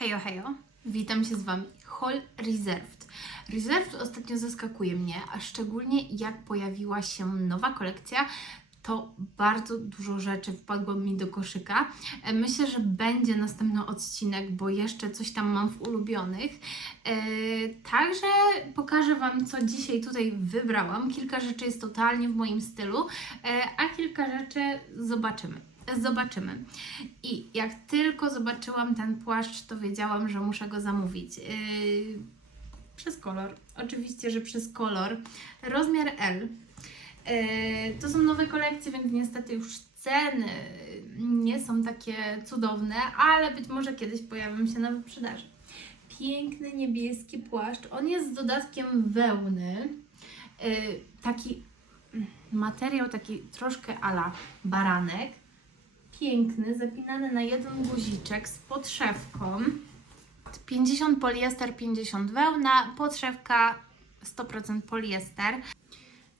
Hejo, hejo. Witam się z Wami. Hall Reserved. Reserved ostatnio zaskakuje mnie, a szczególnie jak pojawiła się nowa kolekcja, to bardzo dużo rzeczy wpadło mi do koszyka. E, Myślę, że będzie następny odcinek, bo jeszcze coś tam mam w ulubionych. E, Także pokażę Wam, co dzisiaj tutaj wybrałam. Kilka rzeczy jest totalnie w moim stylu, e, a kilka rzeczy zobaczymy. Zobaczymy. I jak tylko zobaczyłam ten płaszcz, to wiedziałam, że muszę go zamówić. Yy, przez kolor. Oczywiście, że przez kolor. Rozmiar L. Yy, to są nowe kolekcje, więc niestety już ceny nie są takie cudowne, ale być może kiedyś pojawią się na wyprzedaży. Piękny niebieski płaszcz. On jest z dodatkiem wełny. Yy, taki materiał, taki troszkę ala baranek piękny, zapinany na jeden guziczek z podszewką. 50 poliester, 50 wełna, podszewka 100% poliester.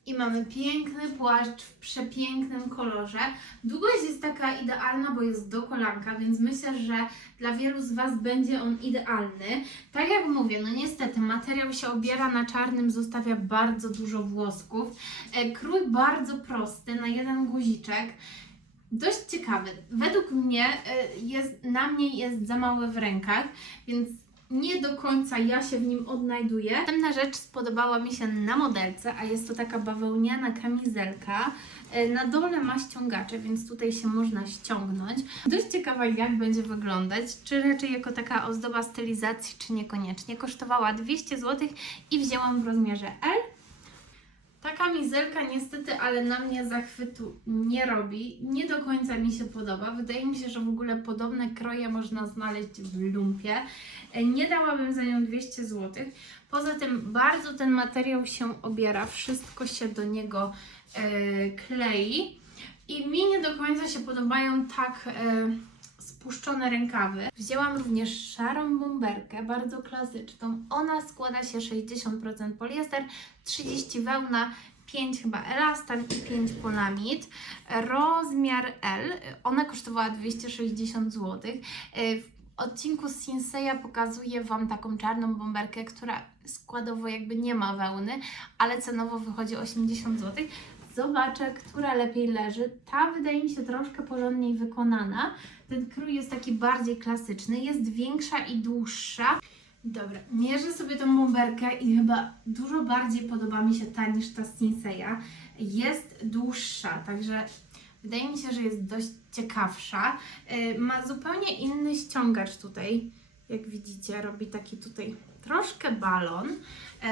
I mamy piękny płaszcz w przepięknym kolorze. Długość jest taka idealna, bo jest do kolanka, więc myślę, że dla wielu z Was będzie on idealny. Tak jak mówię, no niestety materiał się obiera na czarnym, zostawia bardzo dużo włosków. E, Krój bardzo prosty, na jeden guziczek dość ciekawy. Według mnie y, jest, na mnie jest za mały w rękach, więc nie do końca ja się w nim odnajduję. Następna rzecz spodobała mi się na modelce, a jest to taka bawełniana kamizelka. Y, Na dole ma ściągacze, więc tutaj się można ściągnąć. Dość ciekawa jak będzie wyglądać, czy raczej jako taka ozdoba stylizacji, czy niekoniecznie. Kosztowała 200 zł i wzięłam w rozmiarze L. Ta kamizelka niestety, ale na mnie zachwytu nie robi. Nie do końca mi się podoba. Wydaje mi się, że w ogóle podobne kroje można znaleźć w lumpie. E, Nie dałabym za nią 200 zł. Poza tym bardzo ten materiał się obiera, wszystko się do niego e, klei. I mi nie do końca się podobają tak e, spuszczone rękawy. Wzięłam również szarą bomberkę, bardzo klasyczną. Ona składa się 60% poliester, 30 wełna, 5 chyba elastan i 5 polamid. Rozmiar L, ona kosztowała 260 zł. W odcinku Sinseya pokazuję Wam taką czarną bomberkę, która składowo jakby nie ma wełny, ale cenowo wychodzi 80 zł. Zobaczę, która lepiej leży. Ta wydaje mi się troszkę porządniej wykonana. Ten krój jest taki bardziej klasyczny, jest większa i dłuższa. Dobra, mierzę sobie tą bomberkę i chyba dużo bardziej podoba mi się ta niż ta Sinseya. Jest dłuższa, także wydaje mi się, że jest dość ciekawsza. Yy, ma zupełnie inny ściągacz tutaj, jak widzicie, robi taki tutaj troszkę balon, yy,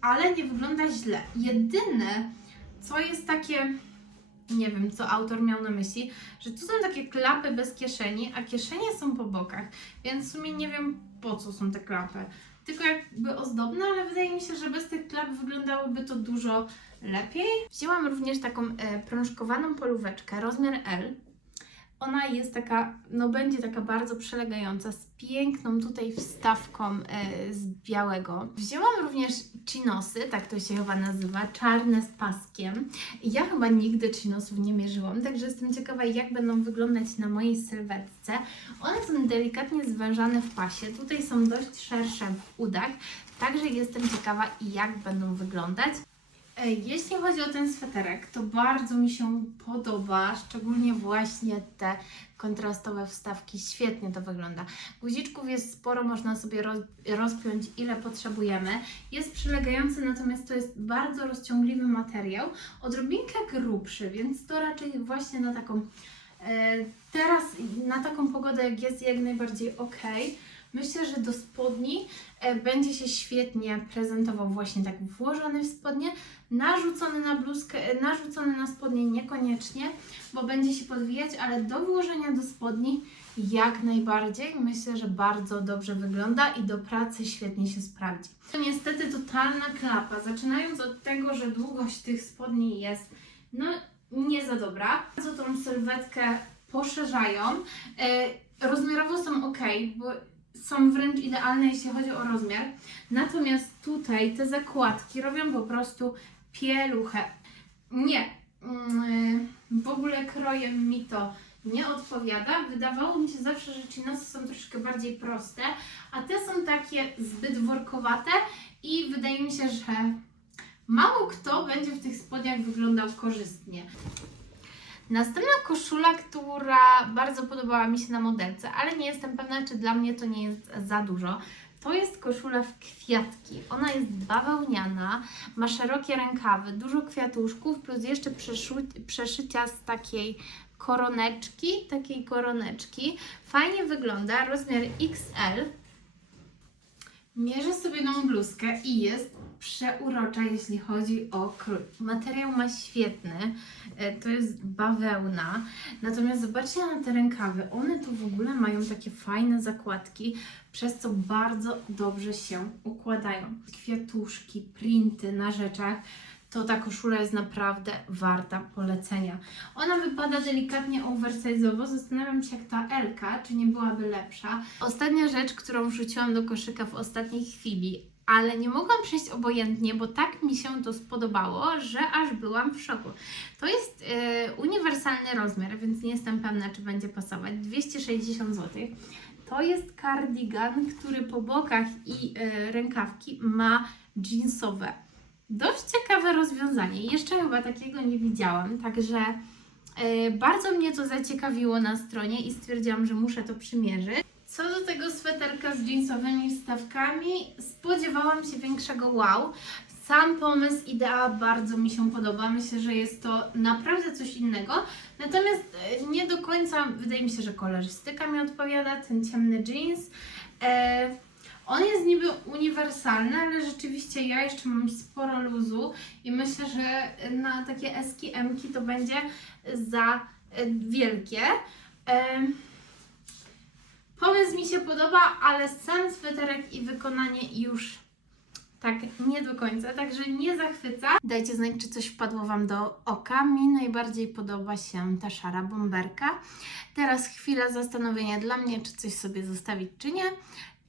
ale nie wygląda źle. Jedyne, co jest takie nie wiem, co autor miał na myśli, że tu są takie klapy bez kieszeni, a kieszenie są po bokach, więc w sumie nie wiem po co są te klapy. Tylko jakby ozdobne, ale wydaje mi się, że bez tych klap wyglądałoby to dużo lepiej. Wzięłam również taką e, prążkowaną polóweczkę, rozmiar L. Ona jest taka, no będzie taka bardzo przelegająca, z piękną tutaj wstawką e, z białego. Wzięłam również chinosy, tak to się chyba nazywa, czarne z paskiem. Ja chyba nigdy chinosów nie mierzyłam, także jestem ciekawa, jak będą wyglądać na mojej sylwetce. One są delikatnie zwężane w pasie, tutaj są dość szersze w udach, także jestem ciekawa, jak będą wyglądać. Jeśli chodzi o ten sweterek, to bardzo mi się podoba, szczególnie właśnie te kontrastowe wstawki, świetnie to wygląda. Guziczków jest sporo, można sobie roz, rozpiąć ile potrzebujemy. Jest przylegający, natomiast to jest bardzo rozciągliwy materiał, odrobinkę grubszy, więc to raczej właśnie na taką, e, teraz na taką pogodę jak jest jak najbardziej ok. Myślę, że do spodni e, będzie się świetnie prezentował właśnie tak włożony w spodnie, narzucony na bluzkę, e, narzucony na spodnie niekoniecznie, bo będzie się podwijać, ale do włożenia do spodni jak najbardziej. Myślę, że bardzo dobrze wygląda i do pracy świetnie się sprawdzi. Niestety totalna klapa, zaczynając od tego, że długość tych spodni jest no nie za dobra. Bardzo tą sylwetkę poszerzają. E, rozmiarowo są ok, bo są wręcz idealne, jeśli chodzi o rozmiar. Natomiast tutaj te zakładki robią po prostu pieluchę. Nie, mm, w ogóle krojem mi to nie odpowiada. Wydawało mi się zawsze, że chinosy są troszkę bardziej proste, a te są takie zbyt workowate i wydaje mi się, że mało kto będzie w tych spodniach wyglądał korzystnie. Następna koszula, która bardzo podobała mi się na modelce, ale nie jestem pewna, czy dla mnie to nie jest za dużo. To jest koszula w kwiatki. Ona jest bawełniana, ma szerokie rękawy, dużo kwiatuszków, plus jeszcze przeszycia z takiej koroneczki, takiej koroneczki. Fajnie wygląda, rozmiar XL. Mierzę sobie tą bluzkę i jest przeurocza, jeśli chodzi o krój. Materiał ma świetny, e, to jest bawełna. Natomiast zobaczcie na te rękawy, one tu w ogóle mają takie fajne zakładki, przez co bardzo dobrze się układają. Kwiatuszki, printy na rzeczach, to ta koszula jest naprawdę warta polecenia. Ona wypada delikatnie oversize'owo, zastanawiam się jak ta Elka, czy nie byłaby lepsza. Ostatnia rzecz, którą wrzuciłam do koszyka w ostatniej chwili, ale nie mogłam przejść obojętnie, bo tak mi się to spodobało, że aż byłam w szoku. To jest e, uniwersalny rozmiar, więc nie jestem pewna, czy będzie pasować. 260 zł. To jest kardigan, który po bokach i e, rękawki ma jeansowe. Dość ciekawe rozwiązanie. Jeszcze chyba takiego nie widziałam, także e, bardzo mnie to zaciekawiło na stronie i stwierdziłam, że muszę to przymierzyć. Co do tego sweterka z jeansowymi wstawkami, spodziewałam się większego wow. Sam pomysł, idea bardzo mi się podoba. Myślę, że jest to naprawdę coś innego. Natomiast e, nie do końca, wydaje mi się, że kolorystyka mi odpowiada, ten ciemny jeans. E, on jest niby uniwersalny, ale rzeczywiście ja jeszcze mam sporo luzu i myślę, że na takie eski emki to będzie za e, wielkie. Pomysł mi się podoba, ale sam sweterek i wykonanie już tak nie do końca, także nie zachwyca. Dajcie znać, czy coś wpadło Wam do oka. Mi najbardziej podoba się ta szara bomberka. Teraz chwila zastanowienia dla mnie, czy coś sobie zostawić, czy nie.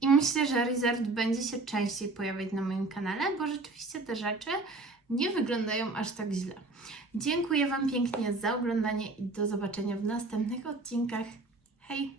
I myślę, że Reserved będzie się częściej pojawiać na moim kanale, bo rzeczywiście te rzeczy nie wyglądają aż tak źle. Dziękuję Wam pięknie za oglądanie i do zobaczenia w następnych odcinkach. Hej!